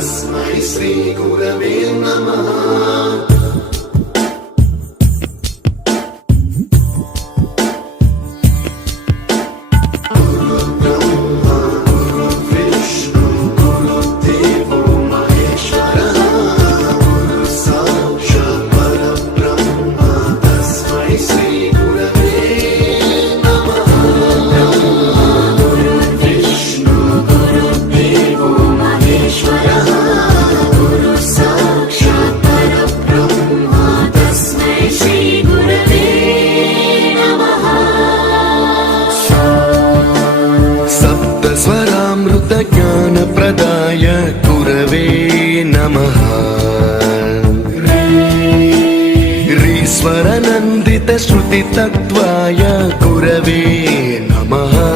श्री गुरवे नमः। स्वरामृत ज्ञान प्रदाय गुरवे नमः। रीश्वर नन्दित श्रुति तत्त्वाय गुरवे नमः।